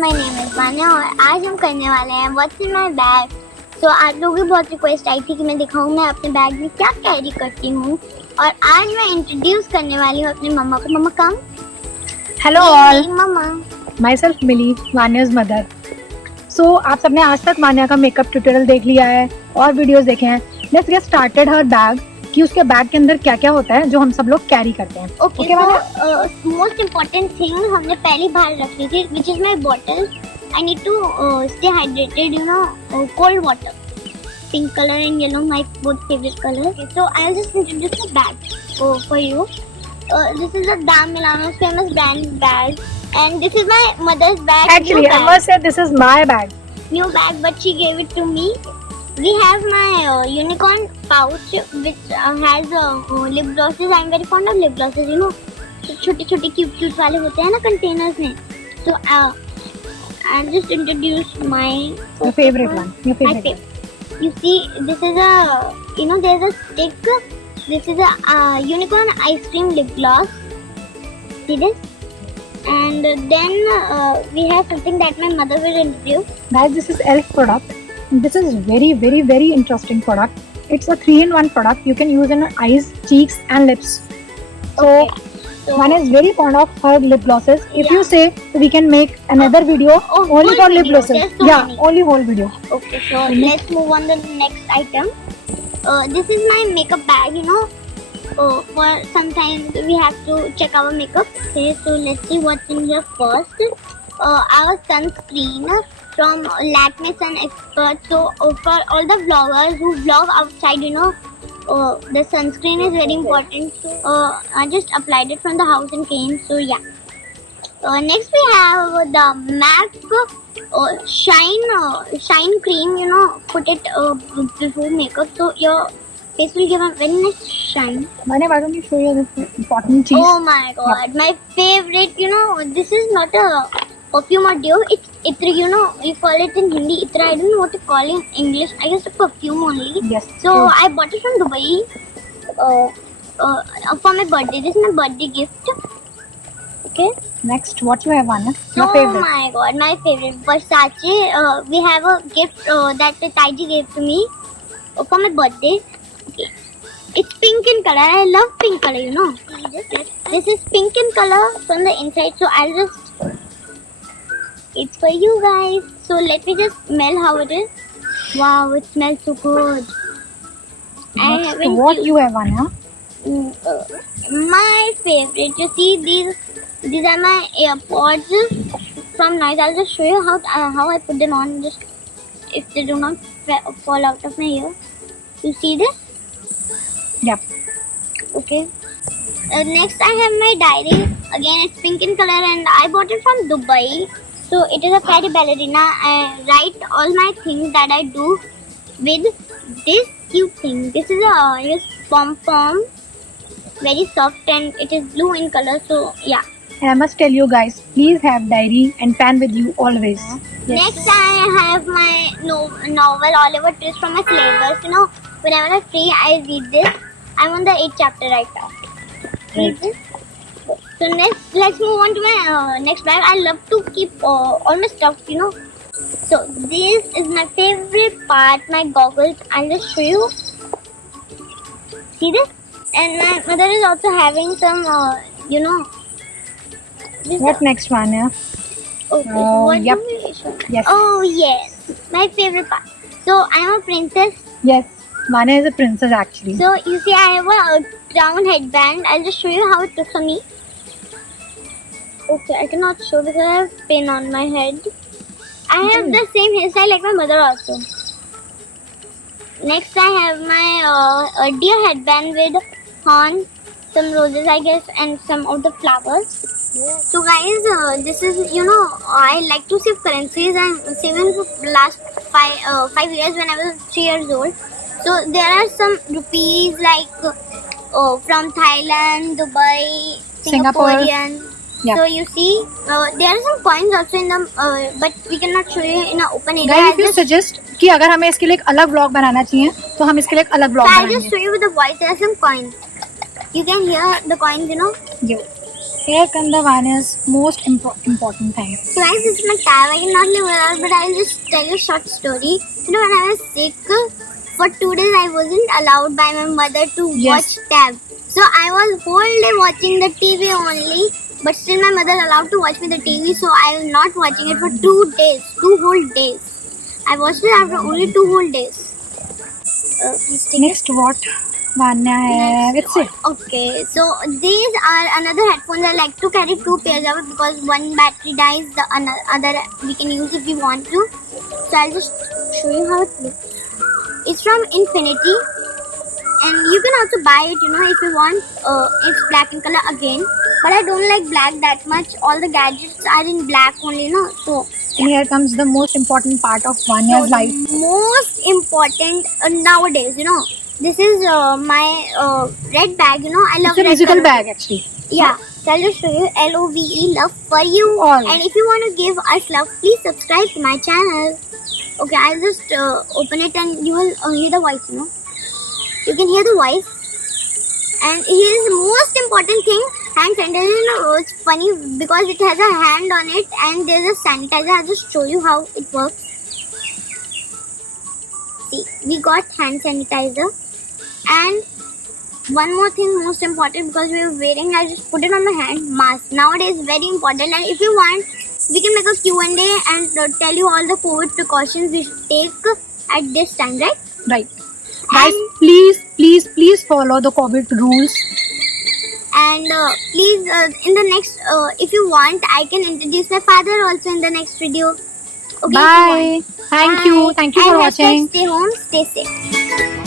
My name is Vanya और आज हम करने वाले हैं व्हाट्स इन माय बैग। तो आप लोगों की बहुत रिक्वेस्ट आई थी कि मैं दिखाऊं मैं अपने बैग में क्या कैरी करती हूँ, और आज मैं इंट्रोड्यूस करने वाली हूँ अपनी मम्मा को। Mamma come. Hello all, mamma. Myself Mili, Vanya's mother. So आप सबने आज तक वान्या का मेकअप ट्यूटोरियल देख लिया है और वीडियोस देखे हैं। Let's get started her bag कि उसके बैग के अंदर क्या क्या होता है जो हम सब लोग कैरी करते हैं। ओके, मोस्ट इम्पोर्टेंट थिंग हमने पहली बार रख ली थी, which is my bottle. I need to stay hydrated, you know, cold water. Pink color and yellow, my both favorite color. Okay, so I'll just introduce the bag for you. This is a Dam Milano's famous brand bag, and this is my mother's bag. Actually, I must say this is my bag. New bag, but she gave it to me. We have my unicorn pouch, which has lip glosses. I'm very fond of lip glosses. You know, छोटे-छोटे cute वाले होते हैं ना containers में. So I'll just introduce my favorite one. Your favorite. You see, this is a, you know, there's a stick. This is a unicorn ice cream lip gloss. See this? And then we have something that my mother will introduce. Guys, this is ELF product. This is very interesting product. It's a 3-in-1 product. You can use in eyes, cheeks and lips. So one is very fond of her lip glosses. If you say we can make another video only for lip glosses. Only whole video. Okay, so let's move on to the next item. This is my makeup bag, you know. For sometimes we have to check our makeup. Okay, so let's see what's in here first. Our sunscreen from Lakme Sun Expert. So for all the vloggers who vlog outside, you know, the sunscreen is very important. I just applied it from the house and came. So yeah. Next we have the MAC shine cream. You know, put it before makeup, so your face will give a very nice shine. Mane, why don't you show you this important cheese? Oh my god, my favorite. You know, this is not a perfume or deo. It's itra. You know, you call it in Hindi itra. I don't know what to call it in English. I guess a perfume only. Yes. So I bought it from Dubai for my birthday. This is my birthday gift. Okay. Next, what you have, Vanya? Your Oh favorite. my god, my favorite Versace. We have a gift that Taiji gave to me for my birthday. Okay. It's pink in color. I love pink color. You know. This is pink in color from the inside. So I'll just. It's for you guys. So let me just smell how it is. Wow, it smells so good. Next, what you have, Vanya? My favorite. You see, these are my AirPods from Noise. I'll just show you how I put them on. Just if they do not fall out of my ear. You see this? Yep. Okay. Next, I have my diary. Again, it's pink in color, and I bought it from Dubai. So it is a fairy ballerina. I write all my things that I do with this cute thing. This is a pom-pom, very soft, and it is blue in color. So yeah. And I must tell you guys, please have diary and pen with you always. Yes. Next, I have my novel Oliver Twist from my syllabus. You know, whenever I'm free, I read this. I'm on the 8th chapter right now. Read this. So next, let's move on to my next bag. I love to keep all my stuff, you know. So this is my favorite part, my goggles. I'll just show you. See this? And my mother is also having some, you know. What next, Vanya? Okay, so what yep. do we show? Yes. Oh yes, my favorite part. So I'm a princess. Yes, Vanya is a princess actually. So you see, I have a crown headband. I'll just show you how it looks on me. Okay, I cannot show because I have pin on my head. I have the same hairstyle like my mother also. Next, I have my deer headband with horn, some roses, I guess, and some of the flowers. So guys, this is, you know, I like to save currencies and saving for last 5 years when I was 3 years old. So there are some rupees like from Thailand, Dubai, Singaporean. Yeah. So you see, there are some coins also in them, but we cannot show you in an open area. Guys, if you suggest कि अगर हमें इसके लिए एक अलग blog बनाना चाहिए तो हम इसके लिए एक अलग ब्लॉग बनाएंगे. बनाएंगे. I'll just show you with the voice. There are some coins. You can hear the coins, you know. Yeah. Here come the Vanya's most important thing. So guys, this is my tab. I cannot live without, but I'll just tell you a short story. You know, when I was sick, for 2 days I wasn't allowed by my mother to watch tab. So I was whole day watching the TV only, but still my mother allowed to watch me the TV. So I was not watching it for 2 days, 2 whole days. I watched it after only 2 whole days. Next, what Vanya hai? It's it. Okay, so these are another headphones. I like to carry 2 pairs of it because one battery dies, the other we can use if we want to. So I'll just show you how it looks. It's from Infinity, and you can also buy it, you know, if you want. It's black in color again, but I don't like black that much. All the gadgets are in black only, you know. So and here comes the most important part of Vanya's life. Most important nowadays, you know. This is my red bag, you know. I love it's a red musical color. bag actually. Yeah, so I'll just show you LOVE, love for you. All. And if you want to give us love, please subscribe to my channel. Okay, I'll just open it and you will hear the voice, you know. You can hear the voice. And here's the most important thing, hand sanitizer. You know, it's funny because it has a hand on it and there's a sanitizer. I'll just show you how it works. See, we got hand sanitizer. And one more thing, most important, because we are wearing, I just put it on my hand, mask. Nowadays, very important. And if you want, we can make a Q&A and tell you all the COVID precautions we should take at this time, right? Right. Guys, please follow the COVID rules. And please, in the next, if you want, I can introduce my father also in the next video. Okay, Bye. Thank you. Thank you for and watching. Stay home, stay safe.